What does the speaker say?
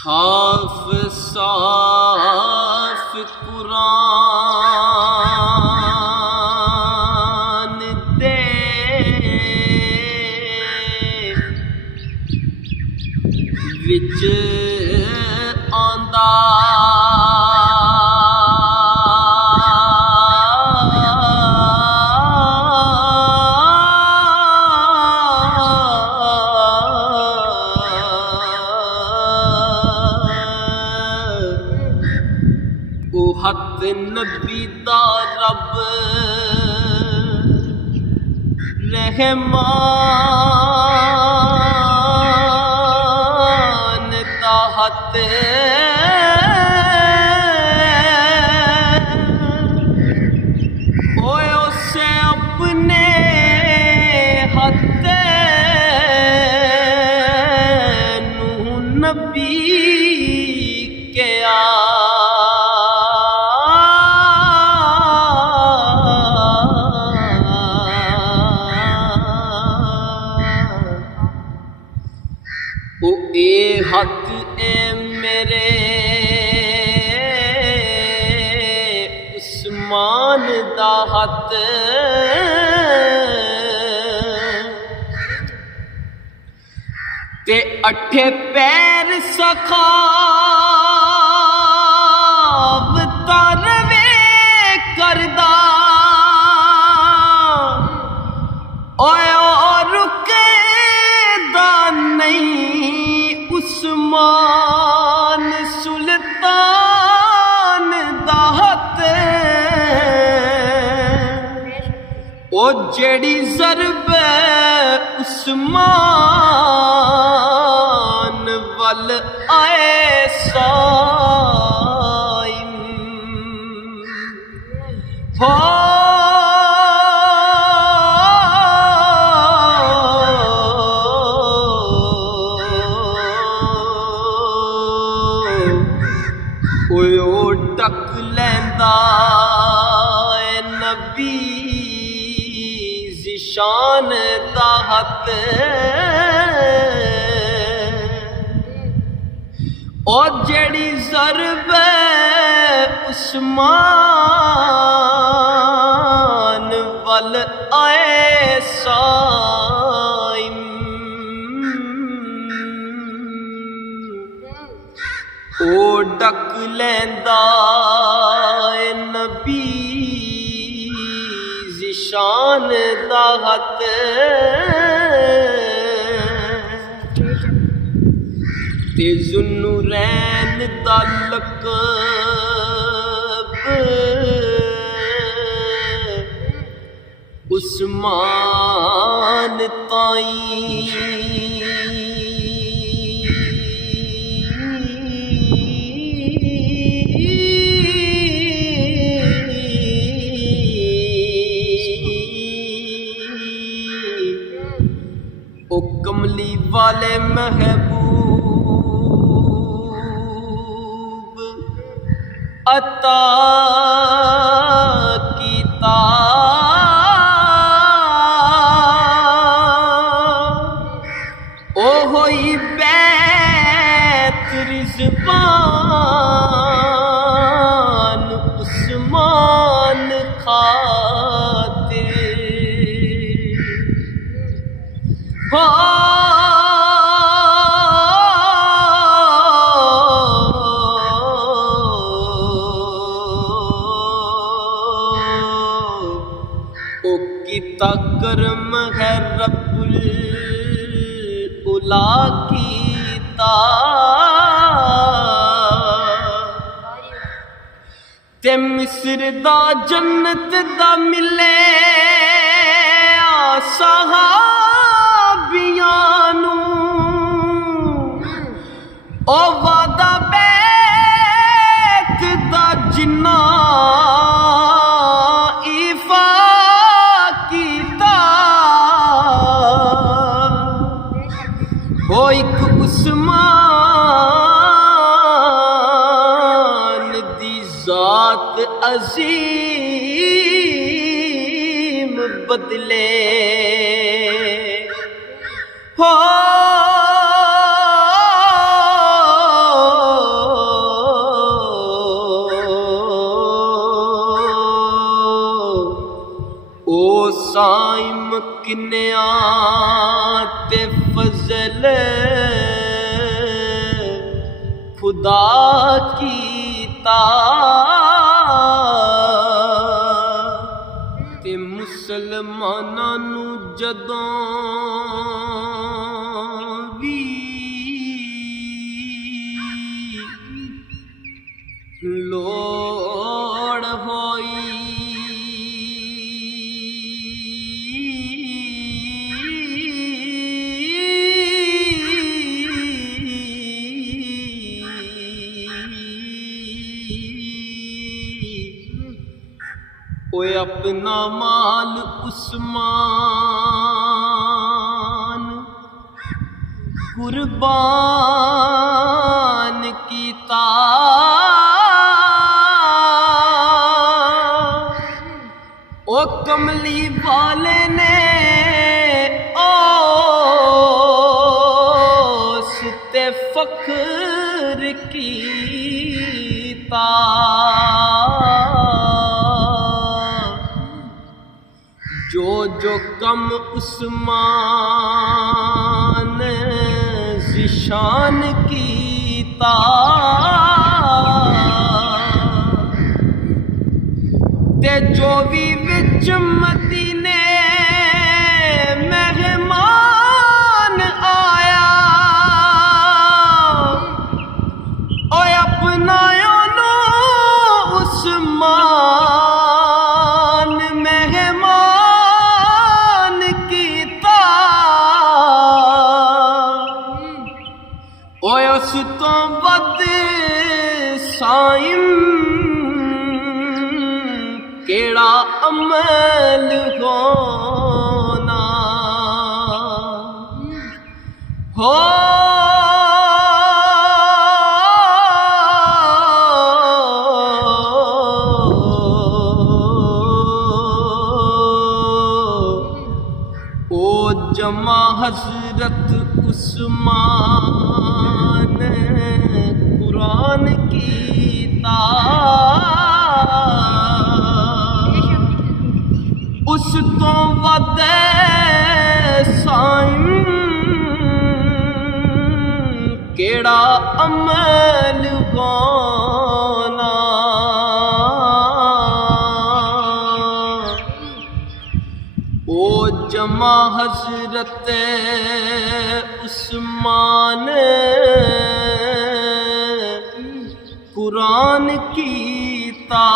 साफ साफ कुरान दे विच आंदा हथ नबी दा रब रहमान दा हथ ओए उसे अपने हथ नू नबी क्या ओ ए हथ ए मेरे उस्मान दा हथ ते अठे पैर सखाव तरवे करदा ओए रुकदा नहीं उस्मान सुल्तान दा हथ ओ जेड़ी ज़रब उस्मान वल आए साइम हो टक लैंदा नबी ज़िशान दा हथ ओ जेड़ी ज़रब उस्मान वल आए साइम ओ डक लैंदा नबी ज़िशान दा हथ ते ज़ुन्नुरैन दा लक़ब उस्मान ताईं ओ कमली वाले महबूब अता कीता ओ होई बैत रिज़वान उस्मान खातिर हो ओ किता करम है रब्बुल उला कीता ते मिस्र दा जन्नत दा मिले सहाबियां नू ओ वादा बैत दा जिन्ना ईफा कीता हो एक उस्मान दी ज़ात अज़ीम बदले हो किन्या ते फजल खुदा कीता ते मुसलमानां नू जदों भी लोड़ होई ओए अपना माल उस्मान कुर्बान कीता ओ कमली वाले ने ओस ते फख्र कीता जो कम उस्मान ज़िशान कीता ते जो भी विच मदीने मेहमान आया ओए अपनायो नो उस्मान मेहमान कीता ओए उस तो बद साइम केड़ा अमल होना हो ओ जमा हजरत उस्मान कुरान कीता उस तो वध साइम केड़ा अमल होना ओ जमा हजरत उस्मान कुरान कीता